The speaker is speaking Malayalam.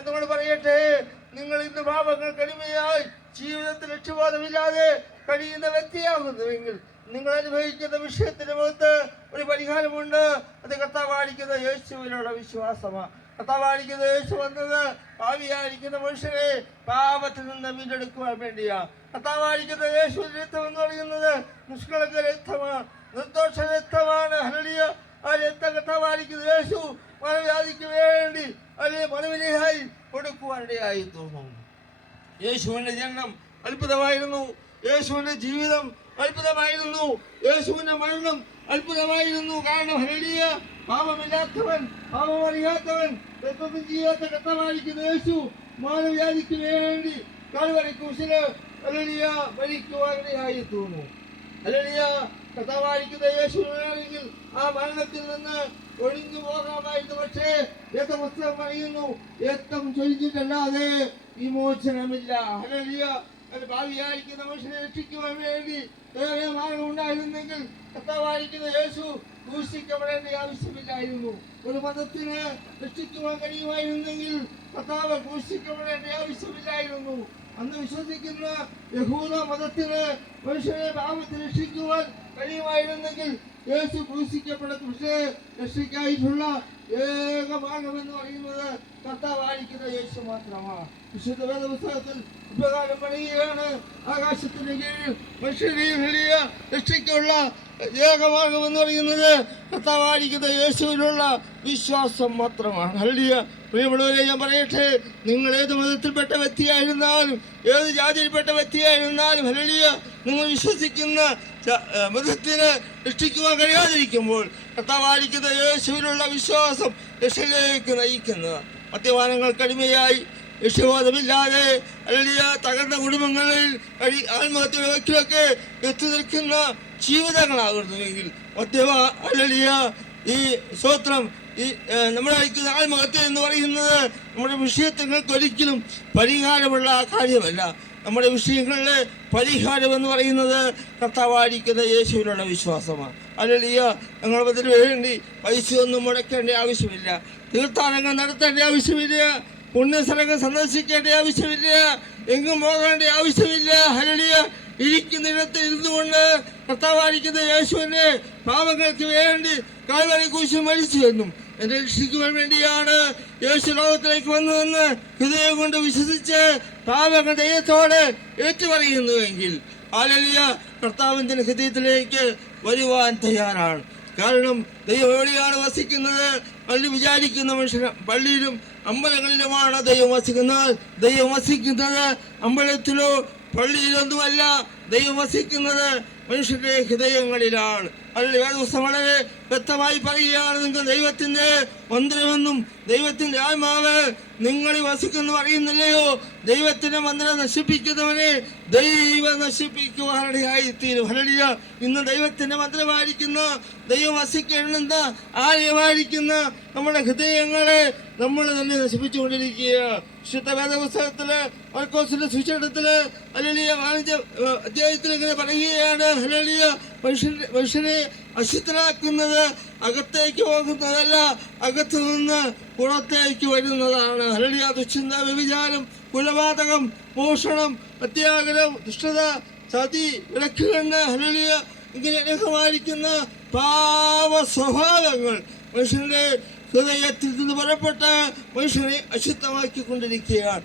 എന്തുകൊണ്ട് പറയട്ടെ, നിങ്ങൾ ഇന്ന് പാപങ്ങൾ കടിമയായി ജീവിതത്തിൽ ലക്ഷ്യബോധമില്ലാതെ കഴിയുന്ന വ്യക്തിയാകുന്നുവെങ്കിൽ നിങ്ങൾ അനുഭവിക്കുന്ന വിഷയത്തിന് മുഖത്ത് ഒരു പരിഹാരമുണ്ട്. അത് കർത്താവായിരിക്കുന്ന യേശുവിനുള്ള വിശ്വാസമാണ്. കർത്താവായിരിക്കുന്ന യേശു വന്നത് പാപിയായിരിക്കുന്ന മനുഷ്യരെ പാപത്തിൽ നിന്ന് വീണ്ടെടുക്കുവാൻ വേണ്ടിയാ. കർത്താവായിരിക്കുന്ന യേശുവിന്റെ രക്തം എന്ന് പറയുന്നത് നിഷ്കളങ്ക രക്തമാണ്, നിർദോഷ രക്തമാണ്. ഹല്ലേലൂയ. ആ രക്തം കർത്താവായിരിക്കുന്ന യേശു മനവ്യാധിക്ക് വേണ്ടി അതിനെ മനവിനെയായി കൊടുക്കുവാനിടയായി തോന്നുന്നു. യേശുവിന്റെ ജനനം അത്ഭുതമായിരുന്നു, യേശുവിന്റെ ജീവിതം അത്ഭുതമായിരുന്നു, യേശുവിന്റെ മരണം അത്ഭുതമായിരുന്നു. കാരണം ഹല്ലേലൂയ, പാപമില്ലാത്തവൻ, പാപമറിയാത്തവൻ, രക്തത്തിൽ ചെയ്യാത്ത കർത്താവായിരിക്കുന്ന യേശു മാനവജാതിക്ക് വേണ്ടി കാൽവരി ക്രൂശില് ഹല്ലേലൂയ മരിക്കുവാനിടയായി തോന്നുന്നു. ഹല്ലേലൂയ. കർത്താവായിരിക്കുന്ന യേശുവിനാണെങ്കിൽ ആ മരണത്തിൽ നിന്ന് ഒഴിഞ്ഞു പോകാമായിരുന്നു. പക്ഷേ രക്തവസ്ത്രം പറയുന്നു, രക്തം ചൊരിഞ്ഞിട്ടല്ലാതെ വിമോചനമില്ല. ഹല്ലേലൂയ. ഭാവിയായിരിക്കുന്ന മനുഷ്യനെ രക്ഷിക്കുവാൻ വേണ്ടി വേറെ മാർഗം ഉണ്ടായിരുന്നെങ്കിൽ കർത്താവായിരിക്കുന്ന യേശു ക്രൂശിക്കപ്പെടേണ്ട ആവശ്യമില്ലായിരുന്നു. ഒരു മതത്തിന് രക്ഷിക്കുവാൻ കഴിയുമായിരുന്നെങ്കിൽ കർത്താവ് ക്രൂശിക്കപ്പെടേണ്ട ആവശ്യമില്ലായിരുന്നു. അന്ന് വിശ്വസിക്കുന്ന യഹൂദ മതത്തിന് മനുഷ്യനെ പാപത്തിൽ രക്ഷിക്കുവാൻ കഴിയുമായിരുന്നെങ്കിൽ യേശു ക്രൂശിക്കപ്പെടും. പക്ഷേ രക്ഷിക്കായിട്ടുള്ള ഏക മാർഗം എന്ന് പറയുന്നത് കർത്താവായിരിക്കുന്ന യേശു മാത്രമാണ്. വിശുദ്ധ വേദപുസ്തകത്തിൽ ഇപ്രകാരം പറയുകയാണ്, ആകാശത്തിന് കീഴിൽ മനുഷ്യരെ രക്ഷയ്ക്കുള്ള ഏകമാർഗം എന്ന് പറയുന്നത് കർത്താവായിരിക്കുന്ന യേശുവിനുള്ള വിശ്വാസം മാത്രമാണ്. ഹല്ലേലൂയ. പ്രിയമുള്ളവരെ, ഞാൻ പറയട്ടെ, നിങ്ങൾ ഏത് മതത്തിൽപ്പെട്ട വ്യക്തിയായിരുന്നാലും ഏത് ജാതിയിൽപ്പെട്ട വ്യക്തിയായിരുന്നാലും ഹല്ലേലൂയ, നിങ്ങൾ വിശ്വസിക്കുന്ന മതത്തിന് രക്ഷിക്കുവാൻ കഴിയാതിരിക്കുമ്പോൾ കർത്താവായിരിക്കുന്ന യേശുവിനുള്ള വിശ്വാസം രക്ഷയിലേക്ക് നയിക്കുന്നത്. മദ്യപാനങ്ങൾക്ക് അടിമയായി ലക്ഷ്യബോധമില്ലാതെ ഹല്ലേലൂയ തകർന്ന കുടുംബങ്ങളിൽ ആത്മഹത്യ വ്യക്തികളൊക്കെ എത്തി നിൽക്കുന്ന ജീവിതങ്ങളാകുന്നുവെങ്കിൽ ഹല്ലേലൂയ ഈ സ്തോത്രം, ഈ നമ്മുടെ ആത്മഹത്യ എന്ന് പറയുന്നത് നമ്മുടെ വിഷയങ്ങൾക്ക് ഒരിക്കലും പരിഹാരമുള്ള കാര്യമല്ല. നമ്മുടെ വിഷയങ്ങളിലെ പരിഹാരം എന്ന് പറയുന്നത് കർത്താവായിരിക്കുന്ന യേശുവിനുള്ള വിശ്വാസമാണ്. ഹല്ലേലൂയ. ഞങ്ങൾ അതിനു വേണ്ടി പൈസയൊന്നും മുടക്കേണ്ട ആവശ്യമില്ല, തീർത്ഥാടനങ്ങൾ നടത്തേണ്ട ആവശ്യമില്ല, പുണ്യസ്ഥലങ്ങൾ സന്ദർശിക്കേണ്ട ആവശ്യമില്ല, എങ്ങും പോകേണ്ട ആവശ്യമില്ല. ഹല്ലേലൂയ. ഇരിക്കുന്നിടത്ത് ഇരുന്നുകൊണ്ട് കർത്താവായിരിക്കുന്ന യേശുവിനെ പാപങ്ങൾക്ക് വേണ്ടി കാൽവരി ക്രൂശിൽ മരിച്ചു എന്നും എന്നെ രക്ഷിക്കുവാൻ വേണ്ടിയാണ് യേശു ലോകത്തിലേക്ക് വന്നതെന്ന് ഹൃദയം കൊണ്ട് വിശ്വസിച്ച് പാപങ്ങൾ ദൈവത്തോടെ ഏറ്റുപറയുന്നുവെങ്കിൽ ഹല്ലേലൂയ, കർത്താവിന്റെ ഹൃദയത്തിലേക്ക് വരുവാൻ തയ്യാറാണ്. കാരണം ദൈവം എവിടെയാണ് വസിക്കുന്നത്? പള്ളി വിചാരിക്കുന്ന മനുഷ്യർ പള്ളിയിലും അമ്പലങ്ങളിലുമാണ് ദൈവം വസിക്കുന്നത്. ദൈവം വസിക്കുന്നത് അമ്പലത്തിലോ പള്ളിയിലൊന്നുമല്ല, ദൈവം വസിക്കുന്നത് മനുഷ്യരുടെ ഹൃദയങ്ങളിലാണ്. വേദപുസ്തകം വളരെ വ്യക്തമായി പറയുകയാണ്, നിങ്ങൾ ദൈവത്തിന്റെ മന്ദിരമെന്നും ദൈവത്തിന്റെ ആത്മാവ് നിങ്ങളിൽ വസിക്കുന്നു അറിയുന്നില്ലയോ? ദൈവത്തിന്റെ മന്ദിരം നശിപ്പിക്കുന്നവനെ ദൈവം നശിപ്പിക്കുവാനിടയായിത്തീരും. ഹല്ലേലൂയ. ഇന്ന് ദൈവത്തിന്റെ മന്ദിരമായിരിക്കുന്ന, ദൈവം വസിക്കേണ്ടുന്ന ആലയമായിരിക്കുന്ന നമ്മുടെ ഹൃദയങ്ങളെ നമ്മൾ തന്നെ നശിപ്പിച്ചുകൊണ്ടിരിക്കുകയാണ്. വിശുദ്ധ വേദപുസ്തകത്തില് മർക്കോസിന്റെ സുവിശേഷത്തില് ഹല്ലേലൂയ 5 അധ്യായത്തിൽ ഇങ്ങനെ പറയുകയാണ്, ഹല്ലേലൂയ, മനുഷ്യനെ അശുദ്ധനാക്കുന്നത് അകത്തേക്ക് പോകുന്നതല്ല, അകത്തു നിന്ന് പുറത്തേക്ക് വരുന്നതാണ്. ഹല്ലേലൂയ. ദുശ്ചിന്ത, വ്യഭിചാരം, കുലപാതകം, മോഷണം, അത്യാഗ്രഹം, ദുഷ്ടത, ചതി, വിലക്കുകണ്ണ്, ഹല്ലേലൂയ, ഇങ്ങനെ അനേകമായിരിക്കുന്ന പാപ സ്വഭാവങ്ങൾ മനുഷ്യന്റെ ഹൃദയത്തിൽ നിന്ന് പുറപ്പെട്ട് മനുഷ്യനെ അശുദ്ധമാക്കിക്കൊണ്ടിരിക്കുകയാണ്.